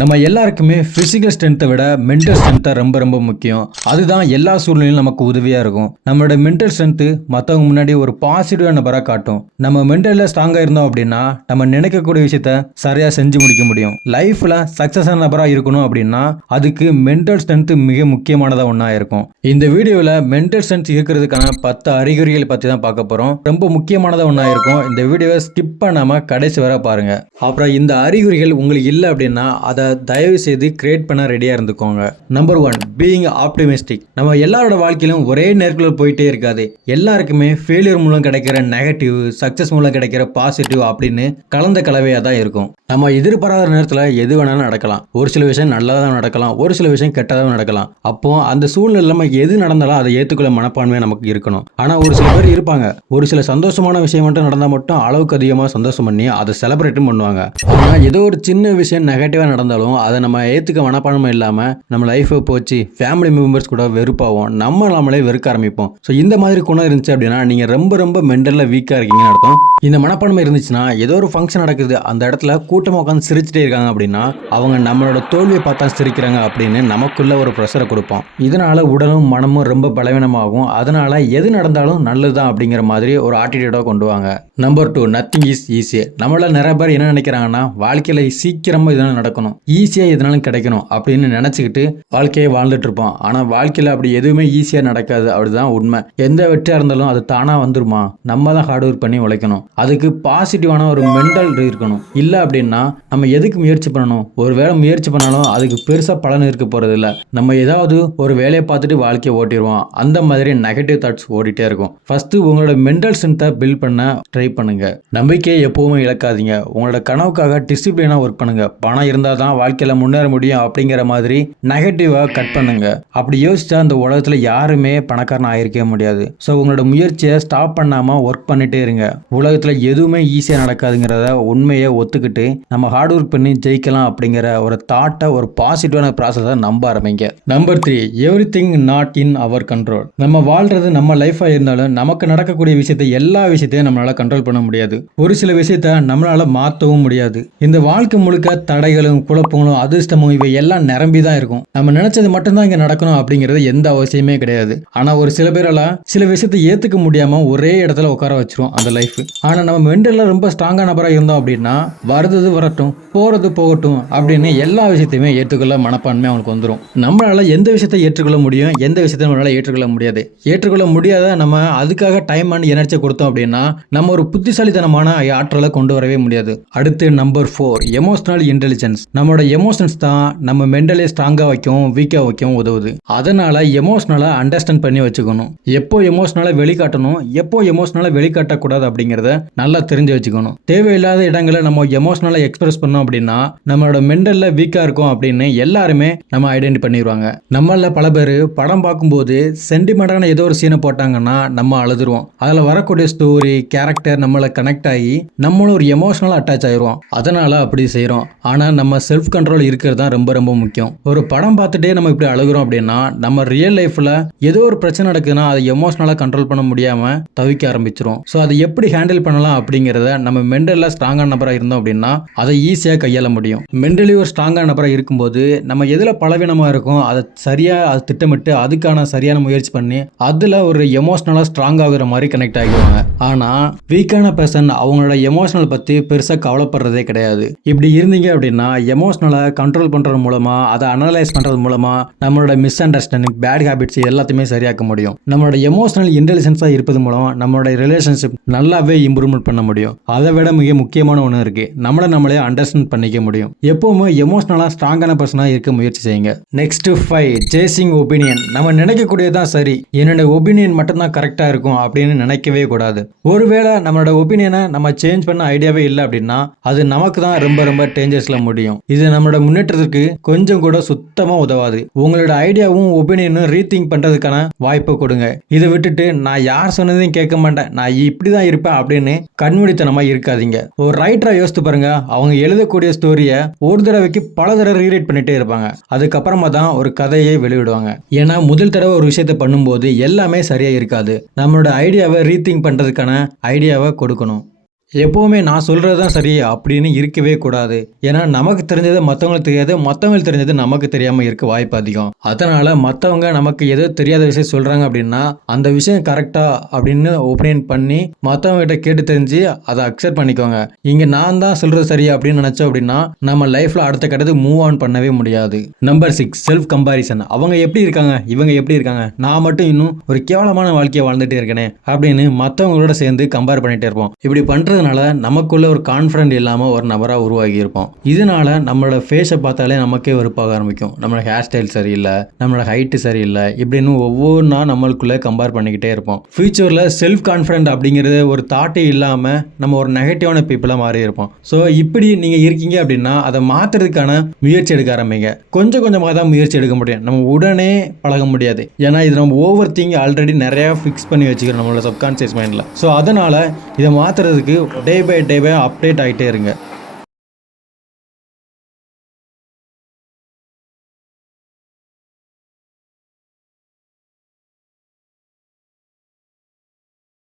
நம்ம எல்லாருக்குமே பிசிக்கல் ஸ்ட்ரென்த்தை விட மென்டல் ஸ்ட்ரென்த் ரொம்ப ரொம்ப முக்கியம். அதுதான் எல்லா சூழ்நிலையும் நமக்கு உதவியாக இருக்கும். நம்மளோட மென்டல் ஸ்ட்ரென்த்து மற்றவங்க முன்னாடி ஒரு பாசிட்டிவாக நபராக காட்டும். நம்ம மென்டலில் ஸ்ட்ராங்காக இருந்தோம் அப்படின்னா நம்ம நினைக்கக்கூடிய விஷயத்த சரியாக செஞ்சு முடிக்க முடியும். லைஃப்பில் சக்ஸஸான நபராக இருக்கணும் அப்படின்னா அதுக்கு மென்டல் ஸ்ட்ரென்த்து மிக முக்கியமானதாக ஒன்றா இருக்கும். இந்த வீடியோவில் மென்டல் ஸ்ட்ரென்த் இருக்கிறதுக்கான பத்து அறிகுறிகள் பற்றி தான் பார்க்க போகிறோம் ரொம்ப முக்கியமானதாக ஒன்றா இருக்கும். இந்த வீடியோவை ஸ்கிப் பண்ணாமல் கடைசி வர பாருங்கள் அப்புறம் இந்த அறிகுறிகள் உங்களுக்கு இல்லை அப்படின்னா அதை தயவு செய்து கிரியேட் பண்ண ரெடியாக இருந்துக்கோங்க. நம்பர் ஒன் பீயிங் ஆப்டிமிஸ்டிக் நம்ம எல்லாரோட வாழ்க்கையிலும் ஒரே நேர்குள்ள போயிட்டே இருக்காது. எல்லாருக்குமே ஃபெயிலியர் மூலம் கிடைக்கிற நெகட்டிவ் சக்ஸஸ் மூலம் கிடைக்கிற பாசிட்டிவ் அப்படின்னு கலந்த கலவையாக தான் இருக்கும். நம்ம எதிர்பாராத நேரத்தில் எது வேணாலும் நடக்கலாம். ஒரு சில விஷயம் நல்லதாக நடக்கலாம். ஒரு சில விஷயம் கெட்டதாக நடக்கலாம். அப்போ அந்த சூழ்நிலை நம்ம எது நடந்தாலும் அதை ஏற்றுக்கொள்ள மனப்பான்மை நமக்கு இருக்கணும். ஆனால் ஒரு சில பேர் இருப்பாங்க. ஒரு சில சந்தோஷமான விஷயம் மட்டும் நடந்தால் மட்டும் அளவுக்கு அதிகமாக சந்தோஷம் பண்ணி அதை செலிப்ரேட்டும் பண்ணுவாங்க. ஆனால் ஏதோ ஒரு சின்ன விஷயம் நெகட்டிவாக இருந்தாலும் அதை நம்ம ஏற்றுக்க மனப்பான்மை இல்லாமல் நம்ம லைஃப்பை போச்சு ஃபேமிலி மெம்பர்ஸ் கூட வெறுப்பாகும் நம்ம நம்மளே வெறுக்க ஆரம்பிப்போம். ஸோ இந்த மாதிரி குணம் இருந்துச்சு அப்படின்னா நீங்கள் ரொம்ப ரொம்ப மென்டலில் வீக்காக இருக்கீங்கன்னு அர்த்தம். இந்த மனப்பான்மை இருந்துச்சுன்னா ஏதோ ஒரு ஃபங்க்ஷன் நடக்குது அந்த இடத்துல கூட்டமாக உட்காந்து சிரிச்சிட்டே இருக்காங்க அப்படின்னா அவங்க நம்மளோட தோல்வியை பார்த்தா சிரிக்கிறாங்க அப்படின்னு நமக்குள்ள ஒரு ப்ரெஷரை கொடுப்போம் இதனால உடலும் மனமும் ரொம்ப பலவீனமாகும். அதனால எது நடந்தாலும் நல்லதுதான் அப்படிங்கிற மாதிரி ஒரு ஆட்டிடியூடாக கொண்டு வாங்க. Number two nothing is easy நம்மள நிறைய பேர் என்ன நினைக்கிறாங்கன்னா வாழ்க்கையில் சீக்கிரமாக இதனால நடக்கணும். ஈஸியாக எதனாலும் கிடைக்கணும் அப்படின்னு நினச்சிக்கிட்டு வாழ்க்கையை வாழ்ந்துட்டு இருப்போம் ஆனால் வாழ்க்கையில் அப்படி எதுவுமே ஈஸியாக நடக்காது. அப்படிதான் உண்மை. எந்த வெற்றியாக இருந்தாலும் அது தானாக வந்துருமா? நம்ம தான் ஹார்ட் ஒர்க் பண்ணி உழைக்கணும். அதுக்கு பாசிட்டிவான ஒரு மென்டல் இருக்கணும். இல்லை அப்படின்னா நம்ம எதுக்கு முயற்சி பண்ணணும்? ஒரு வேளை முயற்சி பண்ணாலும் அதுக்கு பெருசாக பலன் இருக்க போகிறதில்ல நம்ம ஏதாவது ஒரு வேலையை பார்த்துட்டு வாழ்க்கையை ஓட்டிடுவோம். அந்த மாதிரி நெகட்டிவ் தாட்ஸ் ஓடிட்டே இருக்கும். ஃபஸ்ட்டு உங்களோட மென்டல் ஸ்ட்ரென்த்தை பில்ட் பண்ண ட்ரை பண்ணுங்கள் நம்பிக்கையை எப்போவுமே இழக்காதீங்க. உங்களோட கனவுக்காக டிசிப்ளினாக ஒர்க் பண்ணுங்கள் பணம் இருந்தால் தான் வாழ்க்கையில் முன்னேற முடியும் அப்படிங்கிற மாதிரி நெகட்டிவாக கட் பண்ணுங்கள் அப்படி யோசிச்சா அந்த உலகத்தில் யாருமே பணக்காரன் ஆயிருக்கவே முடியாது. ஸோ உங்களோட முயற்சியை ஸ்டாப் பண்ணாமல் ஒர்க் பண்ணிட்டே இருங்க. உலகத்தில் எதுவுமே ஈஸியாக நடக்காதுங்கிறத உண்மையை ஒத்துக்கிட்டு நம்ம ஹார்ட் ஒர்க் பண்ணி ஜெயிக்கலாம் அப்படிங்கிற ஒரு தாட்டை ஒரு பாசிட்டிவான ப்ராசஸை நம்ப ஆரம்பிங்க. Number three everything not in our control நம்ம வாழ்றது நம்ம லைஃபாக இருந்தாலும் நமக்கு நடக்கக்கூடிய விஷயத்தை எல்லா விஷயத்தையும் நம்மளால கண்ட்ரோல் பண்ண முடியாது. ஒரு சில விஷயத்த நம்மளால மாற்றவும் முடியாது. இந்த வாழ்க்கை முழுக்க தடைகளும் குழப்பங்களும் அதிர்ஷ்டமும் இவை எல்லாம் நிரம்பி தான் இருக்கும். நம்ம நினைச்சது மட்டும்தான் இங்கே நடக்கணும் அப்படிங்கிறது எந்த அவசியமே கிடையாது. ஆனால் ஒரு சில பேரெல்லாம் சில விஷயத்தை ஏத்துக்க முடியாம ஒரே இடத்துல உட்கார வச்சிரும் அந்த லைஃப் ஆனால் நம்ம மென்டலில் ரொம்ப ஸ்ட்ராங்காக நபராக இருந்தோம் அப்படின்னா வருது வரட்டும் போகிறது போகட்டும் அப்படின்னு எல்லா விஷயத்தையுமே ஏற்றுக்கொள்ள மனப்பான்மை அவனுக்கு வந்துடும் நம்மளால் எந்த விஷயத்தை ஏற்றுக்கொள்ள முடியும் எந்த விஷயத்தை நம்மளால ஏற்றுக்கொள்ள முடியாது. ஏற்றுக்கொள்ள முடியாத நம்ம அதுக்காக டைம் அண்ட் எனர்ஜி கொடுத்தோம் அப்படின்னா நம்ம ஒரு புத்திசாலித்தனமான ஆற்றலை கொண்டு வரவே முடியாது. அடுத்து நம்பர் ஃபோர் எமோஷனல் இன்டெலிஜென்ஸ் நம்மளோட எமோஷன்ஸ் தான் நம்ம மென்டலே ஸ்ட்ராங்காக வைக்கும் வீக்காக வைக்கும் உதவுது. அதனால் எமோஷனலாக அண்டர்ஸ்டாண்ட் பண்ணி வச்சுக்கணும். எப்போ எமோஷனலாக வெளிக்காட்டணும் எப்போ எமோஷனலாக வெளிக்காட்டக்கூடாது அப்படிங்கிறத நல்லா தெரிஞ்சு வச்சுக்கணும். தேவையில்லாத இடங்களை நம்ம எமோஷனலாக எக்ஸ்பிரஸ் பண்ணோம் அப்படின்னா நம்மளோட மென்டலில் வீக்காக இருக்கும் அப்படின்னு எல்லாருமே நம்ம ஐடென்டி பண்ணிடுவாங்க நம்மள பல பேர் படம் பார்க்கும்போது சென்டிமெண்டான ஏதோ ஒரு சீனை போட்டாங்கன்னா நம்ம அழுதுருவோம். அதில் வரக்கூடிய ஸ்டோரி கேரக்டர் நம்மளை கனெக்ட் ஆகி நம்மளும் ஒரு எமோஷனலாக அட்டாச் ஆயிடுவோம் அதனால் அப்படி செய்கிறோம் ஆனால் நம்ம செல்ஃப் கண்ட்ரோல் இருக்கிறது தான் ரொம்ப ரொம்ப முக்கியம். ஒரு படம் பார்த்துட்டே நம்ம இப்படி அழுகுறோம் அப்படின்னா நம்ம ரியல் லைஃப்பில் ஏதோ ஒரு பிரச்சனை நடக்குதுன்னா அதை எமோஷனலாக கண்ட்ரோல் பண்ண முடியாமல் தவிக்க ஆரம்பிச்சிரும் ஸோ அதை எப்படி ஹேண்டில் பண்ண பண்ணலாம் அப்படிங்கிறத நம்ம மென்டலாக ஸ்ட்ராங்கான நபராக இருந்தோம் அப்படின்னா அதை ஈஸியாக கையாள முடியும். மென்டலி ஒரு ஸ்ட்ராங்கான நபராக இருக்கும்போது நம்ம எதில் பலவீனமாக இருக்கும் அதை சரியாக அது திட்டமிட்டு அதுக்கான சரியான முயற்சி பண்ணி அதில் ஒரு எமோஷ்னலாக ஸ்ட்ராங் ஆகுற மாதிரி கனெக்ட் ஆகிடுவாங்க. ஆனால் வீக்கான பர்சன் அவங்களோட எமோஷனல் பற்றி பெருசாக கவலைப்படுறதே கிடையாது. இப்படி இருந்தீங்க அப்படின்னா எமோஷனலை கண்ட்ரோல் பண்ணுறது மூலமாக அதை அனலைஸ் பண்ணுறது மூலமாக நம்மளோட மிஸ் அண்டர்ஸ்டாண்டிங் பேட் ஹேபிட்ஸ் எல்லாத்தையுமே சரியாக்க முடியும். நம்மளோட எமோஷனல் இன்டெலிஜென்ஸாக இருப்பது மூலம் நம்மளோட ரிலேஷன்ஷிப் நல்லாவே இம்ப்ரூவ் இம்ப்ரூவ்மெண்ட் பண்ண முடியும். அதை விட மிக முக்கியமான ஒன்று இருக்குது நம்மளை நம்மளே அண்டர்ஸ்டாண்ட் பண்ணிக்க முடியும். எப்பவுமே எமோஷனலாக ஸ்ட்ராங்கான பர்சனாக இருக்க முயற்சி செய்யுங்க. நெக்ஸ்ட் ஃபைவ் சேசிங் ஒப்பீனியன் நம்ம நினைக்கக்கூடியதான் சரி. என்னோட ஒப்பீனியன் மட்டும்தான் கரெக்டாக இருக்கும் அப்படின்னு நினைக்கவே கூடாது. ஒருவேளை நம்மளோட ஒப்பீனியனை நம்ம சேஞ்ச் பண்ண ஐடியாவே இல்லை அப்படின்னா அது நமக்கு தான் ரொம்ப ரொம்ப டேஞ்சர்ஸில் முடியும். இது நம்மளோட முன்னேற்றத்துக்கு கொஞ்சம் கூட சுத்தமாக உதவாது. உங்களோட ஐடியாவும் ஒப்பீனியனும் ரீதிங்க் பண்ணுறதுக்கான வாய்ப்பை கொடுங்க. இதை விட்டுட்டு நான் யார் சொன்னதையும் கேட்க மாட்டேன். நான் இப்படி தான் இருப்பேன் அப்படின்னு கண்மூடித்தனமாக இருக்காதீங்க. ஒரு ரைட்டராக யோசித்து பாருங்க அவங்க எழுதக்கூடிய ஸ்டோரியை ஒரு தடவைக்கு பல தடவை ரீரைட் பண்ணிட்டே இருப்பாங்க. அதுக்கப்புறமா தான் ஒரு கதையை வெளியிடுவாங்க. ஏன்னா முதல் தடவை ஒரு விஷயத்தை பண்ணும்போது எல்லாமே சரியாக இருக்காது. நம்மளோட ஐடியாவை ரீதிங்க் பண்ணுறதுக்கான ஐடியாவை கொடுக்கணும். எப்போவுமே நான் சொல்கிறது தான் சரி அப்படின்னு இருக்கவே கூடாது. ஏன்னா நமக்கு தெரிஞ்சது மற்றவங்களுக்கு தெரியாது மற்றவங்களுக்கு தெரிஞ்சது நமக்கு தெரியாமல் இருக்க வாய்ப்பு அதிகம். அதனால் மற்றவங்க நமக்கு எதோ தெரியாத விஷயம் சொல்கிறாங்க அப்படின்னா அந்த விஷயம் கரெக்டாக அப்படின்னு ஒப்பீனியன் பண்ணி மற்றவங்ககிட்ட கேட்டு தெரிஞ்சு அதை அக்செப்ட் பண்ணிக்கோங்க. இங்கே நான் தான் சொல்கிறது சரி அப்படின்னு நினச்சோம் அப்படின்னா நம்ம லைஃப்பில் அடுத்த கட்டத்துக்கு மூவ் ஆன் பண்ணவே முடியாது. நம்பர் சிக்ஸ் செல்ஃப் கம்பாரிசன் அவங்க எப்படி இருக்காங்க? இவங்க எப்படி இருக்காங்க? நான் மட்டும் இன்னும் ஒரு கேவலமான வாழ்க்கையை வாழ்ந்துட்டே இருக்கேனே அப்படின்னு மற்றவங்களோட சேர்ந்து கம்பேர் பண்ணிகிட்டே இருப்போம். இப்படி பண்ணுற பண்ணுறதுனால நமக்குள்ள ஒரு கான்ஃபிடென்ட் இல்லாமல் ஒரு நபராக உருவாகி இருப்போம் இதனால நம்மளோட ஃபேஸை பார்த்தாலே நமக்கே வெறுப்பாக ஆரம்பிக்கும். நம்மளோட ஹேர் ஸ்டைல் சரியில்லை நம்மளோட ஹைட்டு சரியில்லை இப்படின்னு ஒவ்வொன்றா நம்மளுக்குள்ளே கம்பேர் பண்ணிக்கிட்டே இருப்போம். ஃபியூச்சரில் செல்ஃப் கான்ஃபிடென்ட் அப்படிங்கிறது ஒரு தாட்டே இல்லாமல் நம்ம ஒரு நெகட்டிவான பீப்புளாக மாறி இருப்போம் ஸோ இப்படி நீங்கள் இருக்கீங்க அப்படின்னா அதை மாற்றுறதுக்கான முயற்சி எடுக்க ஆரம்பிங்க. கொஞ்சம் கொஞ்சமாக தான் முயற்சி எடுக்க முடியும். நம்ம உடனே பழக முடியாது. ஏன்னா இது நம்ம ஓவர் திங்க் ஆல்ரெடி நிறையா ஃபிக்ஸ் பண்ணி வச்சுக்கிறோம் நம்மளோட சப்கான்சியஸ் மைண்டில் ஸோ அதனால் இதை மாற்றுறதுக்கு day by day by update ஆகிட்டே இருங்க.